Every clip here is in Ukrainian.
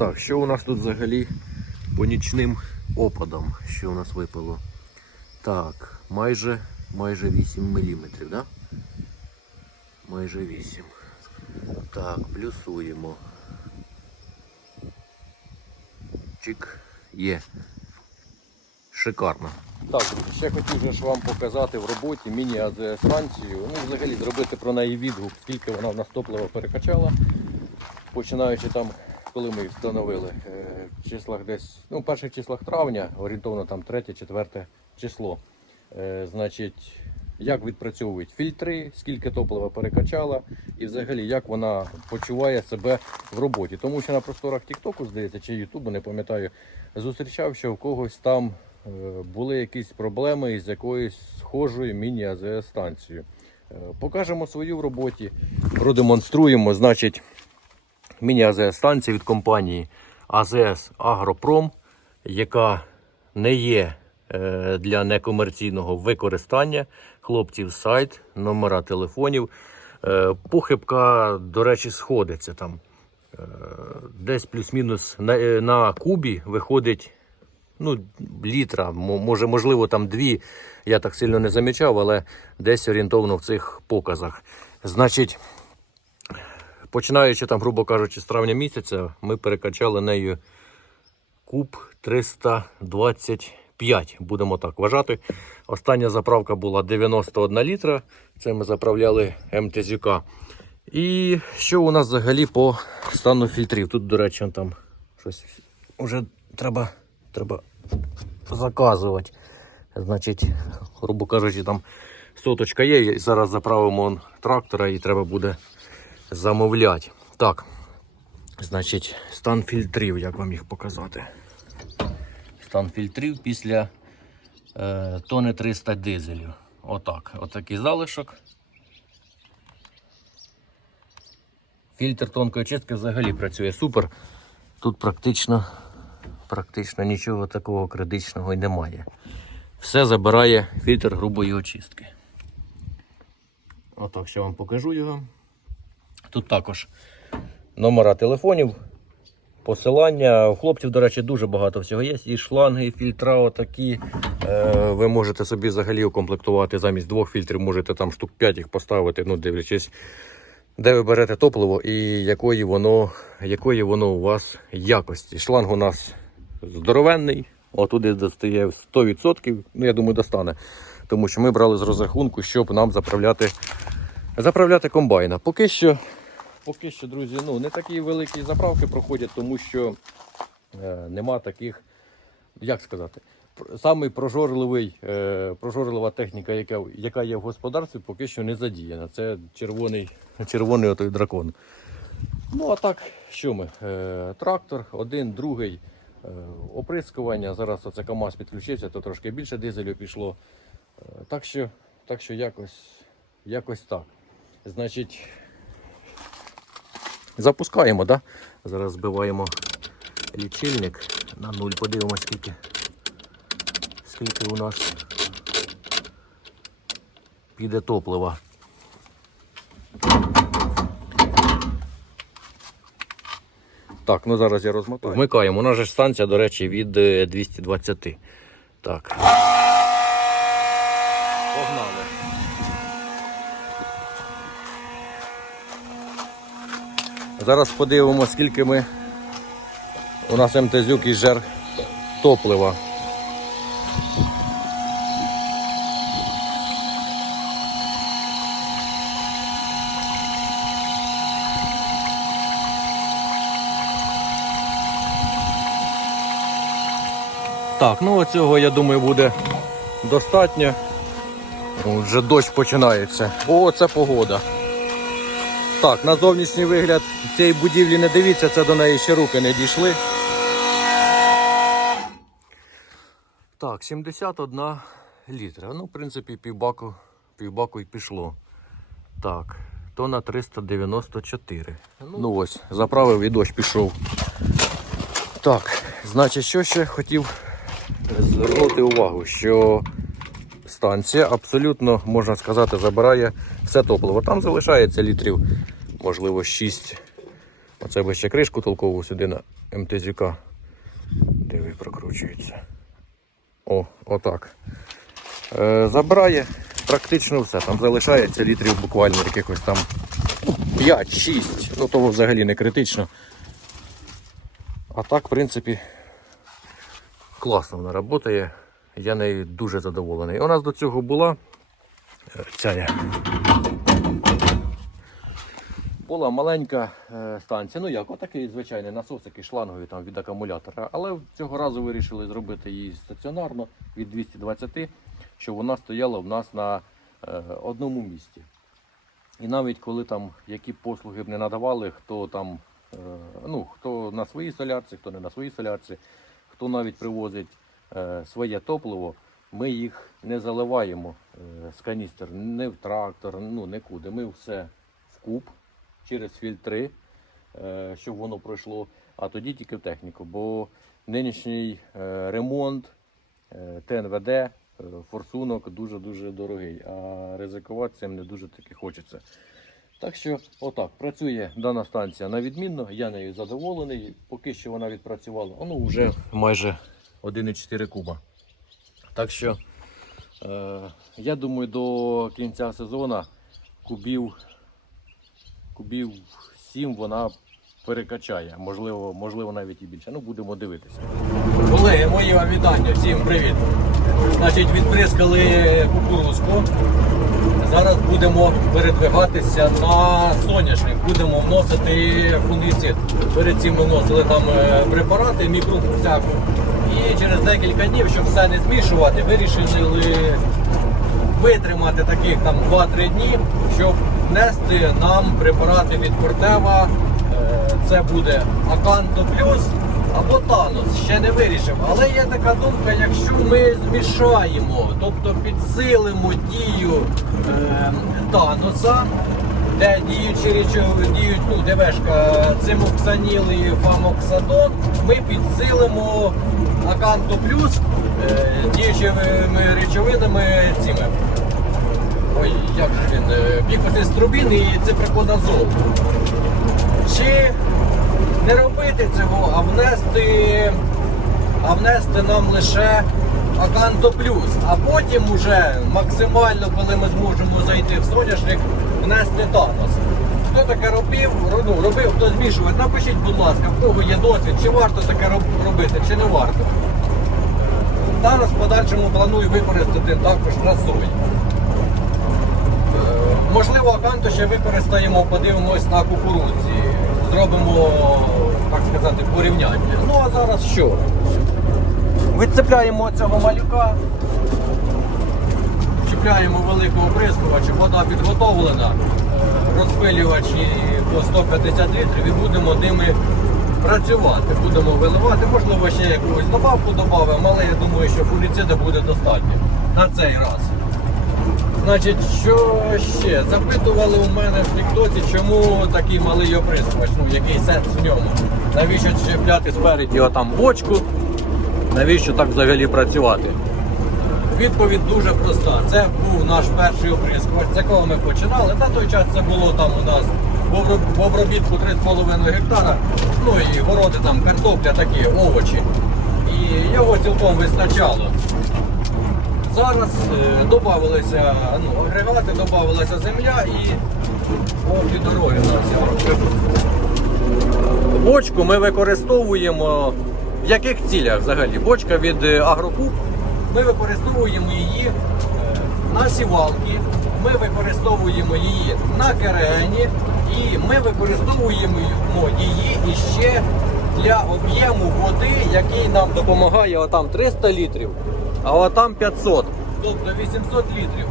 Так, що у нас тут взагалі по нічним опадам? Що у нас випало? Так, майже, майже 8 мм, да? Майже 8. Так, плюсуємо. Чик, є. Шикарно. Так, друзі, ще хотів ж вам показати в роботі міні-АЗС-станцію. Ну, взагалі зробити про неї відгук, скільки вона в нас топлива перекачала. Починаючи там, коли ми встановили, е, в числах десь, ну, в перших числах травня, орієнтовно там 3-4 число. Е, Значить, як відпрацьовують фільтри, скільки топлива перекачала, і взагалі як вона почуває себе в роботі. Тому що на просторах Тіктоку, здається, чи Ютубу, не пам'ятаю, зустрічав, що в когось там е, були якісь проблеми із якоюсь схожою міні-АЗС-станцією. Е, Покажемо свою в роботі, продемонструємо, значить, міні-АЗС-станція від компанії АЗС Агропром, яка не є е, для некомерційного використання. Хлопців сайт, номера телефонів. Е, Похибка, до речі, сходиться там. Е, Десь плюс-мінус на, на кубі виходить ну, літра, може, можливо, там дві. Я так сильно не замічав, але десь орієнтовно в цих показах. Значить, починаючи там, грубо кажучи, з травня місяця, ми перекачали нею куб 325, будемо так вважати. Остання заправка була 91 літра. Це ми заправляли МТЗК. І що у нас взагалі по стану фільтрів? Тут, до речі, там щось вже треба, треба заказувати. Значить, грубо кажучи, там соточка є. і Зараз заправимо он трактора і треба буде замовляти. Так, значить, стан фільтрів, як вам їх показати? Стан фільтрів після е, тони 300 дизелю. Отак. Отакий залишок. Фільтр тонкої очистки взагалі працює супер. Тут практично, практично нічого такого критичного і немає. Все забирає фільтр грубої очистки. Отак ще вам покажу його. Тут також номера телефонів, посилання. У хлопців, до речі, дуже багато всього є. І шланги, і фільтра отакі. Е, ви можете собі взагалі укомплектувати замість двох фільтрів, можете там штук 5 їх поставити, ну, дивлячись, де ви берете топливо і якої воно, якої воно у вас якості. Шланг у нас здоровенний, отуди достає 100%, ну я думаю, достане. Тому що ми брали з розрахунку, щоб нам заправляти, заправляти комбайна. Поки що, поки що, друзі, ну не такі великі заправки проходять, тому що е, нема таких, як сказати, самий прожорливий, е, прожорлива техніка, яка, яка є в господарстві, поки що не задіяна. Це червоний, червоний отой дракон. Ну, а так, що ми? Е, трактор, один, другий, е, оприскування. Зараз оце КАМАЗ підключився, то трошки більше дизелю пішло. Е, так що, так що якось, якось так. Значить, запускаємо, да? Зараз збиваємо лічильник на нуль. Подивимось, скільки, скільки у нас піде топлива. Так, ну зараз я розмотаю. Вмикаємо. У нас же станція, до речі, від е, 220. Так. Погнали. Зараз подивимося, скільки ми. У нас МТЗюк і жер топлива. Так, ну оцього, я думаю, буде достатньо. Вже дощ починається. О, це погода. Так, на зовнішній вигляд цієї будівлі не дивіться, це до неї ще руки не дійшли. Так, 71 літра. Ну, в принципі, півбаку, півбаку і пішло. Так, то на 394. Ну ось, заправив і дощ пішов. Так, значить, що ще хотів звернути увагу, що станція абсолютно, можна сказати, забирає все топливо. Там залишається літрів, можливо, 6. Оце би ще кришку толкову сюди на, МТЗК. Диви, прокручується. О, отак. Е, забирає практично все. Там залишається літрів буквально якихось там 5-6. Ну того взагалі не критично. А так, в принципі, класно вона працює. Я нею дуже задоволений. У нас до цього була е, ця. Була маленька е, станція, ну як, отакий звичайний насос, який шланговий там від акумулятора. Але цього разу вирішили зробити її стаціонарно від 220, щоб вона стояла в нас на е, одному місці. І навіть коли там які послуги б не надавали, хто там, е, ну, хто на своїй солярці, хто не на своїй солярці, хто навіть привозить своє топливо, ми їх не заливаємо з каністр, не в трактор, ну нікуди. Ми все в куб через фільтри, е, щоб воно пройшло, а тоді тільки в техніку. Бо нинішній е, ремонт е, ТНВД, форсунок дуже-дуже дорогий, а ризикувати цим не дуже таки хочеться. Так що, отак, працює дана станція на відмінно, я нею задоволений. Поки що вона відпрацювала, ну вже майже 1,4 куба. Так що, е, я думаю, до кінця сезону кубів, кубів 7 вона перекачає, можливо, можливо навіть і більше. Ну, будемо дивитися. Колеги, мої вам вітання, всім привіт. Значить, відприскали кукурузку. Зараз будемо передвигатися на соняшник. Будемо вносити фунгіцид. Перед цим ми вносили там е, препарати, мікруб всяку. І через декілька днів, щоб все не змішувати, вирішили витримати таких там 2-3 дні, щоб внести нам препарати від Кортева. Е, Це буде Аканто Плюс або Танос. Ще не вирішив. Але є така думка, якщо ми змішаємо, тобто підсилимо дію е, Таноса, де діючі речові діють ну, ДВшка, цимоксаніл і фамоксадон, ми підсилимо Аканто Плюс е, діючими речовинами цими. Ой, як же він, е, бікоциструбін і ципроконазол. Чи не робити цього, а внести, а внести нам лише Аканто Плюс, а потім уже максимально, коли ми зможемо зайти в соняшник, внести Танос. Хто таке робив, ну, робив, хто змішував, напишіть, будь ласка, в кого є досвід, чи варто таке робити, чи не варто. Танос в подальшому планую використати також на сої. Можливо, аканту ще використаємо, подивимось на кукурудзі. Зробимо, так сказати, порівняння. Ну а зараз що? Відцепляємо цього малюка, чіпляємо великого оприскувача, вода підготовлена, розпилювачі по 150 літрів і будемо ними працювати. Будемо виливати, можливо, ще якусь добавку додамо, але я думаю, що фунгіцида буде достатньо на цей раз. Значить, що ще? Запитували у мене в Тіктоці, чому такий малий оприскувач, ну який сенс в ньому. Навіщо чіпляти спереді отам бочку? Навіщо так взагалі працювати? Відповідь дуже проста. Це був наш перший оприскувач, з якого ми починали. На той час це було там у нас в обробітку 3,5 гектара. Ну і городи там картопля, такі овочі. І його цілком вистачало. Зараз е, додавалися ну, агрегати, додавалася земля і повні дороги у нас. Бочку ми використовуємо в яких цілях взагалі? Бочка від е, Агрокуб. Ми використовуємо її е, на сівалки, ми використовуємо її на керені і ми використовуємо її іще для об'єму води, який нам допомагає отам 300 літрів, а отам 500, тобто 800 літрів.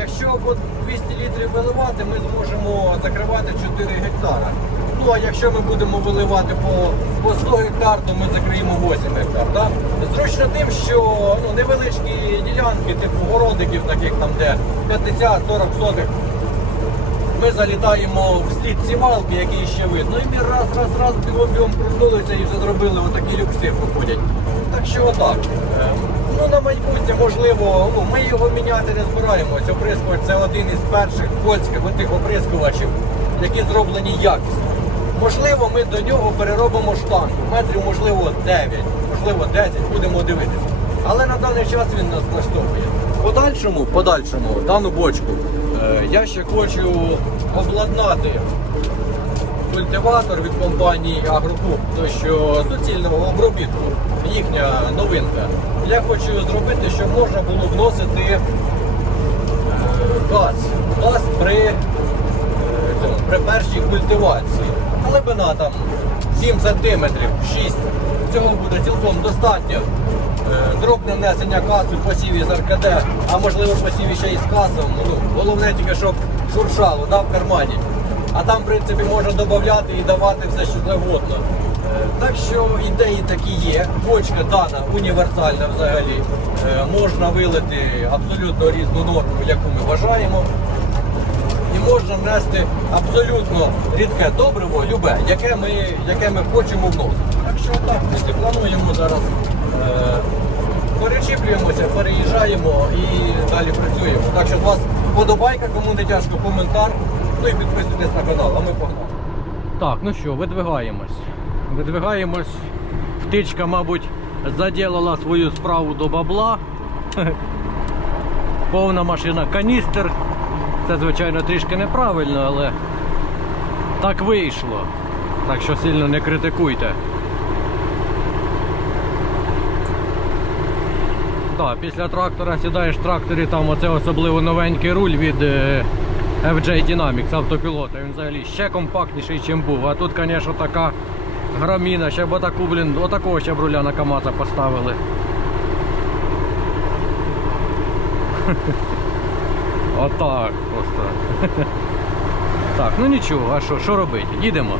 Якщо 200 літрів виливати, ми зможемо закривати 4 гектара. Ну а якщо ми будемо виливати по, по 100 гектар, то ми закриємо 8 гектар. Да? Зручно тим, що ну, невеличкі ділянки, типу городиків, таких там, де 50-40 сотих, ми залітаємо в слід сівалки, які ще видно. І ми раз, раз, раз бігом бігом крутнулися і вже зробили отакі люкси проходять. Так що отак. Ну на майбутнє, можливо, ну, ми його міняти не збираємось. Оприскувач це один із перших польських отих оприскувачів, які зроблені якісно. Можливо, ми до нього переробимо штангу. Метрів, можливо, 9, можливо, 10, будемо дивитися. Але на даний час він нас влаштовує. Подальшому, подальшому, дану бочку е, я ще хочу обладнати культиватор від компанії Агрокуб, то що суцільного обробітку, їхня новинка. Я хочу зробити, щоб можна було вносити е, газ. Газ при, е, при першій культивації. Глибина там 7 см, 6 Цього буде цілком достатньо. Е, Дробне внесення касу, посіві з РКД, а можливо посіві ще й з касом. Ну, головне тільки, щоб шуршало да, в кармані. А там, в принципі, можна додати і давати все, що завгодно. Так що ідеї такі є. Бочка дана універсальна взагалі. Е, Можна вилити абсолютно різну норму, яку ми вважаємо. І можна внести абсолютно рідке добриво, любе, яке ми, яке ми хочемо вносити. Так що так, ми плануємо зараз. Е, перечіплюємося, переїжджаємо і далі працюємо. Так що з вас подобайка, кому не тяжко, коментар. Ну і підписуйтесь на канал, а ми погнали. Так, ну що, видвигаємось. Видвигаємось. Птичка, мабуть, заділила свою справу до бабла. Повна машина каністр. Це, звичайно, трішки неправильно, але так вийшло. Так що сильно не критикуйте. Так, після трактора сідаєш в тракторі, там оце особливо новенький руль від е, FJ Dynamics автопілота. Він взагалі ще компактніший, ніж був. А тут, звісно, така граміна, ще б отаку, блін, отакого ще б руля на КАМАЗа поставили. Отак просто. Так, ну нічого, а що, що робити? Їдемо.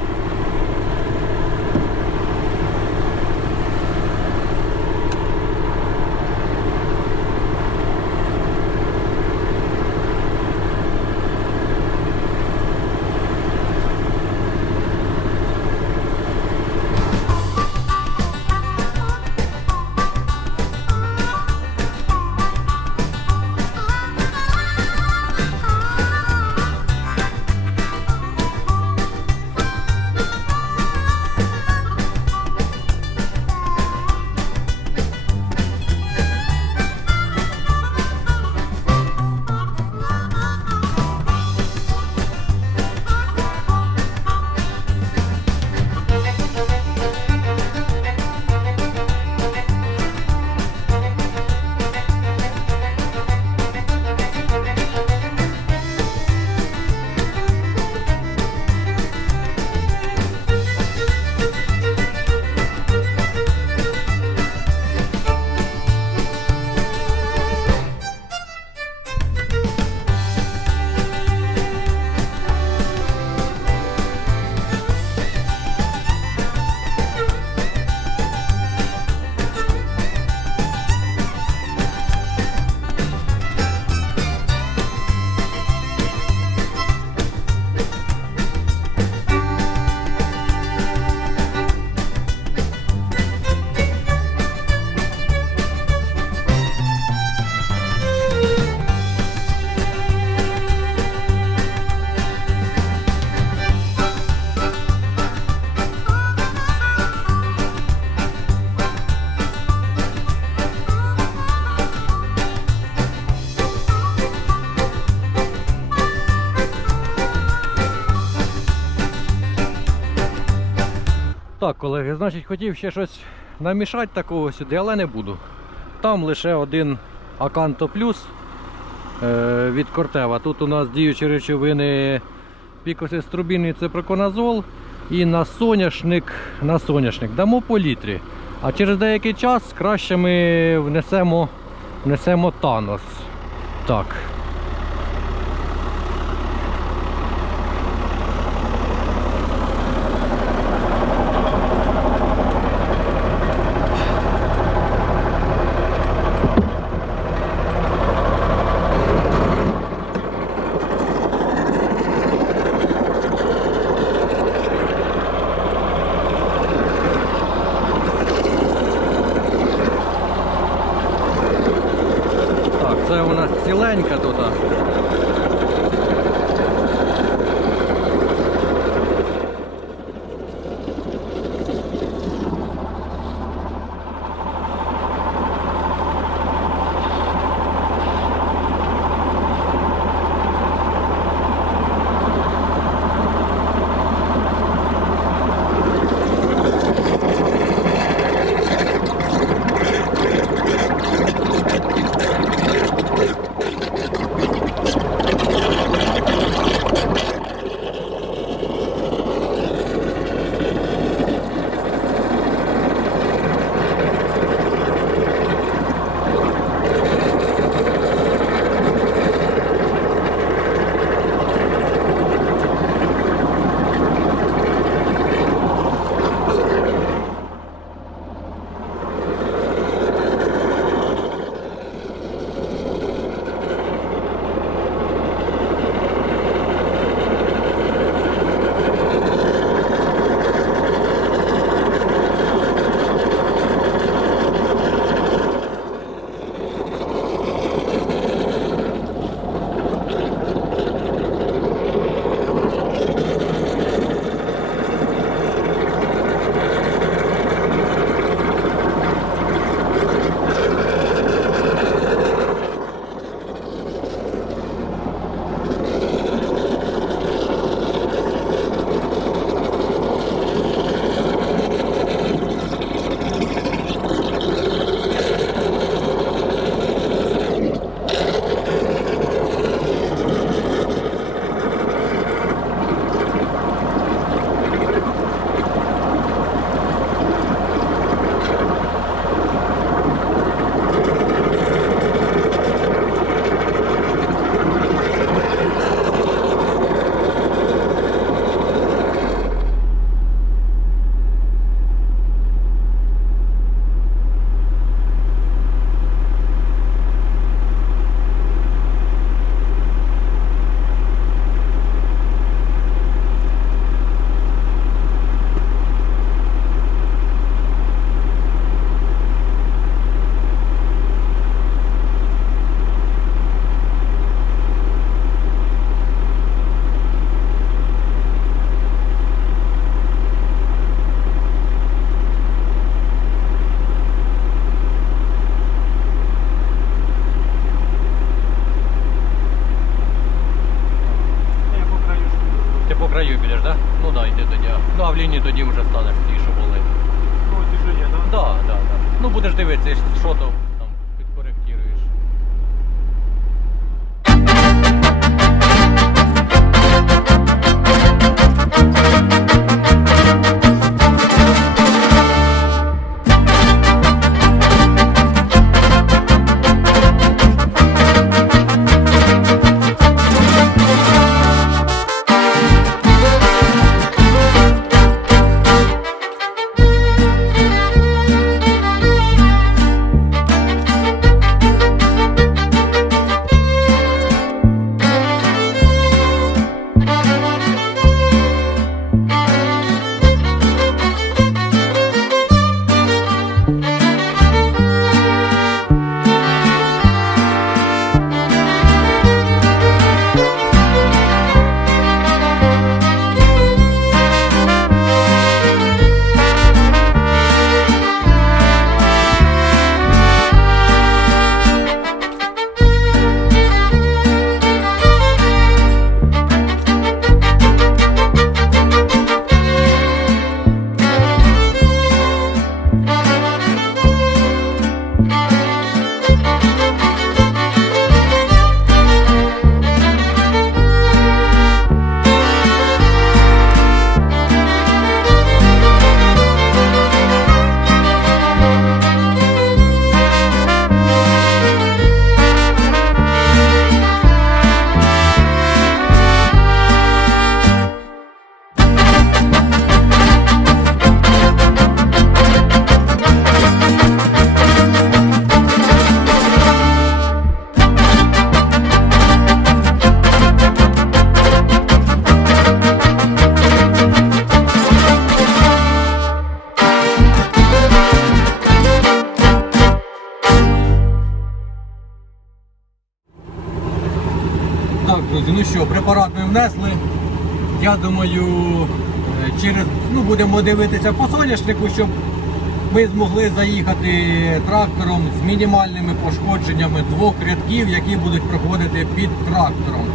Так, колеги, значить хотів ще щось намішати такого сюди, але не буду. Там лише один Аканто Плюс е, від Кортева. Тут у нас діючі речовини пікосиструбін і ципроконазол. І на соняшник, на соняшник дамо по літрі. А через деякий час краще ми внесемо, внесемо Танос. Так, тоді вже станеш що, препарат ми внесли. Я думаю, е, через ну, будемо дивитися по соняшнику, щоб ми змогли заїхати трактором з мінімальними пошкодженнями двох рядків, які будуть проходити під трактором.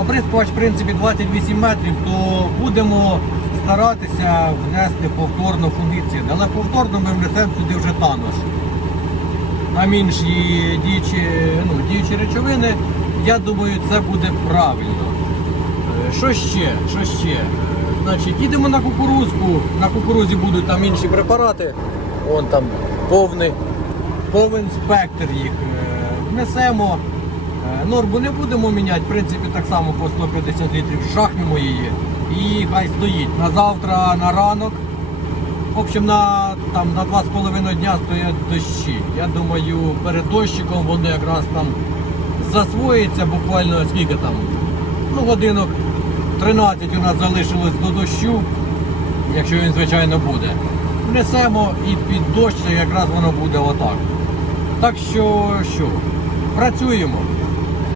Оприскувач, в принципі, 28 метрів, то будемо старатися внести повторно фунгіцид. Але повторно ми внесемо сюди вже танош там інші діючі, ну, діючі речовини, я думаю, це буде правильно. Е, Що ще? Що ще? Е, Значить, їдемо на кукурузку. На кукурузі будуть там інші препарати. Вон там повний, повен спектр їх. Внесемо. Е, Норму не будемо міняти, в принципі, так само по 150 літрів жахнемо її. І хай стоїть на завтра, на ранок. В общем, на, там, на 2,5 дня стоять дощі. Я думаю, перед дощиком вони якраз там засвоїться буквально скільки там. Ну, годинок 13 у нас залишилось до дощу, якщо він, звичайно, буде. Внесемо і під дощ якраз воно буде отак. Так що, що, працюємо.